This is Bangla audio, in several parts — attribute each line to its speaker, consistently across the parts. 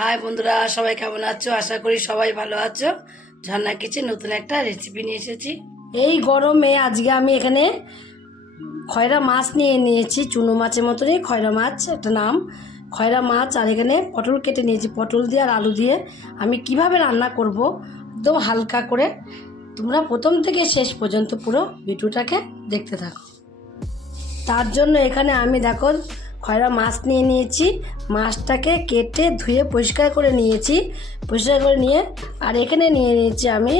Speaker 1: হাই বন্ধুরা, সবাই কেমন আছো? আশা করি সবাই ভালো আছো। ঝর্ণা কিচেন নতুন একটা রেসিপি নিয়ে এসেছি। এই গরমে আজকে আমি এখানে খয়রা মাছ নিয়ে নিয়েছি, চুনো মাছের মতনই খয়রা মাছ, একটা নাম। খয়রা মাছ আর এখানে পটল কেটে নিয়েছি, পটল দিয়ে আর আলু দিয়ে। আমি কীভাবে রান্না করব? একদম হালকা করে। তোমরা প্রথম থেকে শেষ পর্যন্ত পুরো ভিডিওটাকে দেখতে থাকো। তার জন্য এখানে আমি দেখো, খয়রা মাছ নিয়ে নিয়েছি মাছটাকে কেটে ধুয়ে পরিষ্কার করে নিয়েছি। পরিষ্কার করে নিয়ে, আর এখানে নিয়ে নিয়েছি আমি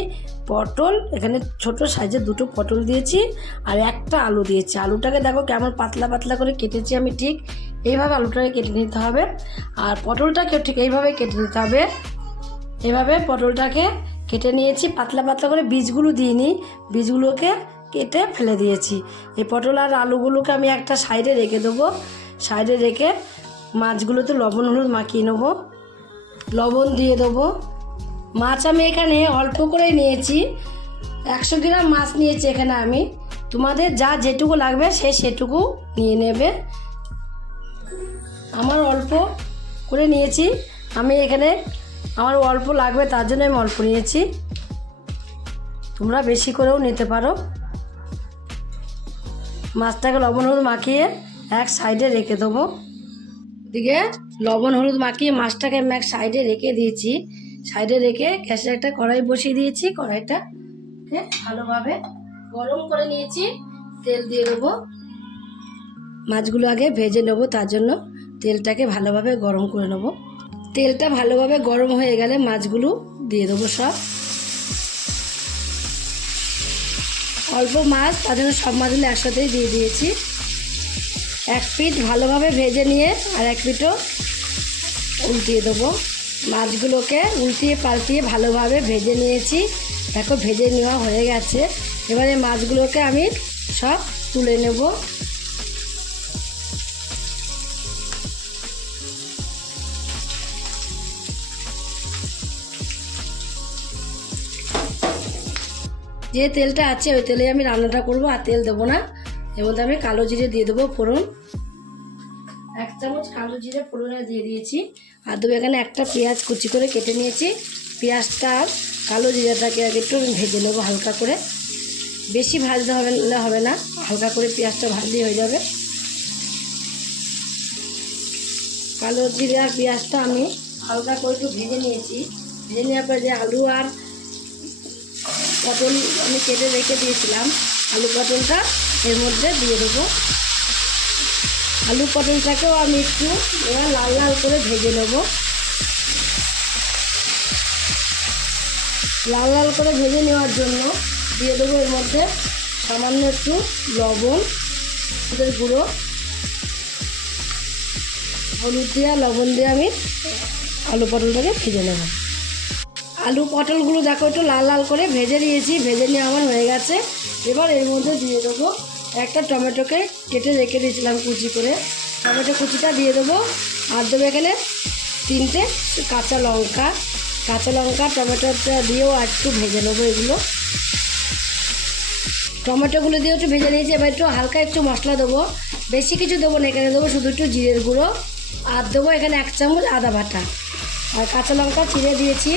Speaker 1: পটল। এখানে ছোট সাইজের দুটো পটল দিয়েছি, আর একটা আলু দিয়েছি। আলুটাকে দেখো কেমন পাতলা পাতলা করে কেটেছি আমি ঠিক। এইভাবে আলুটাকে কেটে নিতে হবে। আর পটলটাকে ঠিক এইভাবে কেটে নিতে হবে। এভাবে পটলটাকে কেটে নিয়েছি। পাতলা পাতলা করে বীজগুলো দিইনি। বীজগুলোকে কেটে ফেলে দিয়েছি। এই পটল আর আলুগুলোকে আমি একটা সাইডে রেখে দেবো। সাইডে রেখে মাছগুলোতে লবণ, হলুদ মাখিয়ে নেব। লবণ দিয়ে দেবো। মাছ আমি এখানে অল্প করে নিয়েছি। একশো গ্রাম মাছ নিয়েছি এখানে আমি। তোমাদের যা যেটুকু লাগবে সে সেটুকু নিয়ে নেবে। আমার অল্প করে নিয়েছি। আমি এখানে আমার অল্প লাগবে, তার জন্য আমি অল্প নিয়েছি। তোমরা বেশি করেও নিতে পারো। মাছটাকে লবণ, হলুদ মাখিয়ে এক সাইডে রেখে দেবো। দিকে লবণ, হলুদ মাখিয়ে মাছটাকে আমি এক সাইডে রেখে দিয়েছি। সাইডে রেখে গ্যাসে একটা কড়াই বসিয়ে দিয়েছি। কড়াইটা ভালোভাবে গরম করে নিয়েছি। তেল দিয়ে দেবো। মাছগুলো আগে ভেজে নেব, তার জন্য তেলটাকে ভালোভাবে গরম করে নেব। তেলটা ভালোভাবে গরম হয়ে গেলে মাছগুলো দিয়ে দেবো সব। অল্প মাছ, তার জন্য সব মাছগুলো একসাথেই দিয়ে দিয়েছি। এক পিঠ ভালোভাবে ভেজে নিয়ে আর এক পিঠও উল্টিয়ে দেবো। মাছগুলোকে উল্টিয়ে পাল্টিয়ে ভালোভাবে ভেজে নিয়েছি। দেখো ভেজে নেওয়া হয়ে গেছে। এবারে মাছগুলোকে আমি সব তুলে নেব। যে তেলটা আছে, ওই তেলে আমি রান্নাটা করব। আর তেল দেবো না। এর মধ্যে আমি কালো জিরে দিয়ে দেবো ফোড়ন। এক চামচ কালো জিরে ফোড়নে দিয়ে দিয়েছি। আর দেবো এখানে একটা পেঁয়াজ কুচি করে কেটে নিয়েছি। পেঁয়াজটা আর কালো জিরাটাকে আগে একটু ভেজে নেব হালকা করে। বেশি ভাজতে হবে না হবে না, হালকা করে পেঁয়াজটা ভাজলেই হয়ে যাবে। কালো জিরে আর পেঁয়াজটা আমি হালকা করে একটু ভেজে নিয়েছি। ভেজে নেওয়ার পরে যে আলু আর পটল আমি কেটে রেখে দিয়েছিলাম আলু পটলটা এর মধ্যে দিয়ে দেবো। আলু পটলটাকেও আমি একটু এবার লাল লাল করে ভেজে নেব। লাল লাল করে ভেজে নেওয়ার জন্য দিয়ে দেবো এর মধ্যে সামান্য একটু লবণ গুঁড়ো। হলুদ দিয়ে লবণ দিয়ে আমি আলু পটলটাকে ভেজে নেব। আলু পটলগুলো দেখো একটু লাল লাল করে ভেজে দিয়েছি ভেজে নিয়ে আমার হয়ে গেছে। এবার এর মধ্যে দিয়ে দেবো একটা টমেটোকে কেটে রেখে দিয়েছিলাম কুচি করে। টমেটো কুচিটা দিয়ে দেবো, আর দেবো এখানে তিনটে কাঁচা লঙ্কা। কাঁচা লঙ্কা, টমেটোটা দিয়েও একটু ভেজে নেব এগুলো। টমেটোগুলো দিয়েও একটু ভেজে নিয়েছি, এবার একটু হালকা একটু মশলা দেবো। বেশি কিছু দেবো না, এখানে দেবো শুধু একটু জিরের গুঁড়ো। আর দেবো এখানে এক চামচ আদা বাটা। আর কাঁচা লঙ্কা চিড়ে দিয়েছি।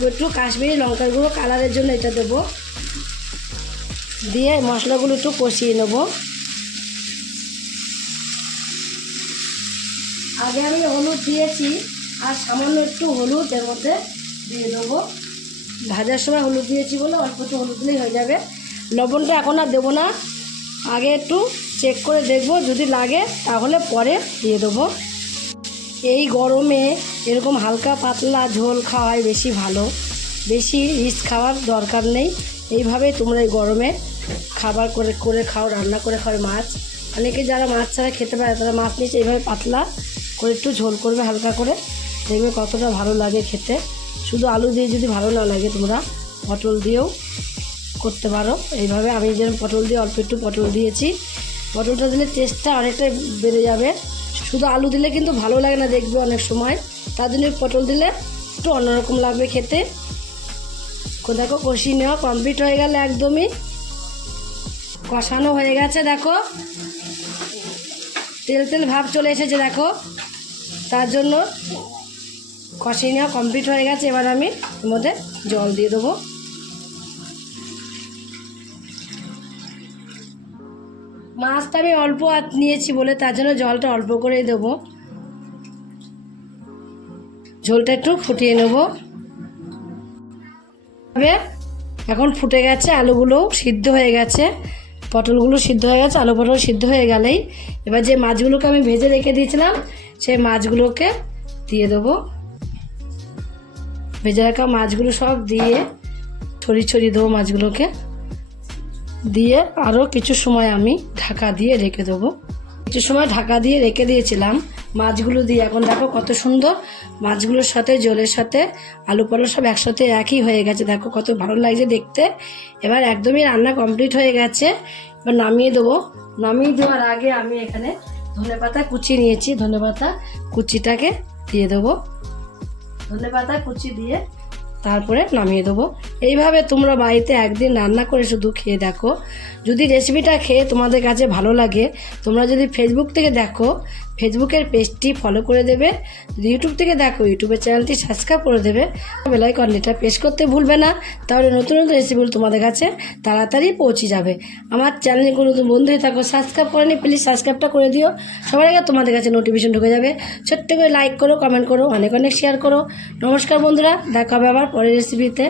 Speaker 1: তবে একটু, কাশ্মীরি লঙ্কার গুঁড়ো কালারের জন্য এটা দেবো। দিয়ে মশলাগুলো একটু কষিয়ে নেব। আগে আমি হলুদ দিয়েছি, আর সামান্য একটু হলুদ এর মধ্যে দিয়ে দেবো। ভাজার সময় হলুদ দিয়েছি বলে অল্প একটু হলুদ দিলেই হয়ে যাবে। লবণটা এখন আর দেবো না। আগে একটু চেক করে দেখব, যদি লাগে তাহলে পরে দিয়ে দেবো। এই গরমে এরকম হালকা পাতলা ঝোল খাওয়াই বেশি ভালো। বেশি রিচ খাওয়ার দরকার নেই। এইভাবে তোমরা এই গরমে খাবার করে করে খাও, রান্না করে খাও, মাছ। অনেকে যারা মাছ ছাড়া খেতে পারে, তারা মাছ নিচে এইভাবে পাতলা করে একটু ঝোল করবে হালকা করে। দেখবে কতটা ভালো লাগে খেতে। শুধু আলু দিয়ে যদি ভালো না লাগে তোমরা পটল দিয়েও করতে পারো। এইভাবে আমি যেরকম পটল দিয়ে অল্প একটু পটল দিয়েছি। পটলটা দিলে টেস্টটা অনেকটাই বেড়ে যাবে। শুধু আলু দিলে কিন্তু ভালো লাগে না দেখবে অনেক সময়। তার জন্য পটল দিলে একটু অন্যরকম লাগবে খেতে। দেখো কষি নেওয়া কমপ্লিট হয়ে গেলে একদমই। কষানো হয়ে গেছে, দেখো। তেল তেল ভাব চলে এসেছে, দেখো। তার জন্য কষিয়ে নেওয়া কমপ্লিট হয়ে গেছে। এবার আমি এর মধ্যে জল দিয়ে দেবো। মাছটা আমি অল্প আত- নিয়েছি বলে তার জন্য জলটা অল্প করেই দেবো। ঝোলটা একটু ফুটিয়ে নেব। তবে এখন ফুটে গেছে, আলুগুলোও সিদ্ধ হয়ে গেছে। পটলগুলো সিদ্ধ হয়ে গেছে, আলু পটল সিদ্ধ হয়ে গেলেই এবার যে মাছগুলোকে আমি ভেজে রেখে দিয়েছিলাম, সেই মাছগুলোকে দিয়ে দেবো। ভেজে রাখা মাছগুলো সব দিয়ে ছড়িয়ে ছড়িয়ে দেবো মাছগুলোকে। দিয়ে আরও কিছু সময় আমি ঢাকা দিয়ে রেখে দেবো। কিছু সময় ঢাকা দিয়ে রেখে দিয়েছিলাম। মাছগুলো দিয়ে এখন দেখো কত সুন্দর। মাছগুলোর সাথে, জলের সাথে, আলু পটল সব একসাথে একই হয়ে গেছে। দেখো কত ভালো লাগছে দেখতে। এবার একদমই রান্না কমপ্লিট হয়ে গেছে। এবার নামিয়ে দেবো। নামিয়ে দেওয়ার আগে আমি এখানে ধনে পাতা কুচি নিয়েছি। ধনে পাতা কুচিটাকে দিয়ে দেবো। ধনে পাতা কুচি দিয়ে তারপরে নামিয়ে দেবো। এইভাবে তোমরা বাড়িতে একদিন রান্না করে শুধু খেয়ে দেখো। যদি রেসিপিটা খেয়ে তোমাদের কাছে ভালো লাগে, তোমরা যদি ফেসবুক থেকে দেখো ফেসবুকের পেজটি ফলো করে দেবে। যদি ইউটিউব থেকে দেখো ইউটিউবের চ্যানেলটি সাবস্ক্রাইব করে দেবে। বেলাইকনটা প্রেস করতে ভুলবে না। তাহলে নতুন নতুন রেসিপিগুলো তোমাদের কাছে তাড়াতাড়ি পৌঁছে যাবে। আমার চ্যানেলে কোনো নতুন বন্ধু থাকো সাবস্ক্রাইব করেনি প্লিজ সাবস্ক্রাইবটা করে দিও। সবার আগে তোমাদের কাছে নোটিফিকেশন ঢুকে যাবে। ছোট্ট করে লাইক করো কমেন্ট করো, অনেক অনেক শেয়ার করো। নমস্কার বন্ধুরা, দেখা হবে আবার পরের রেসিপিতে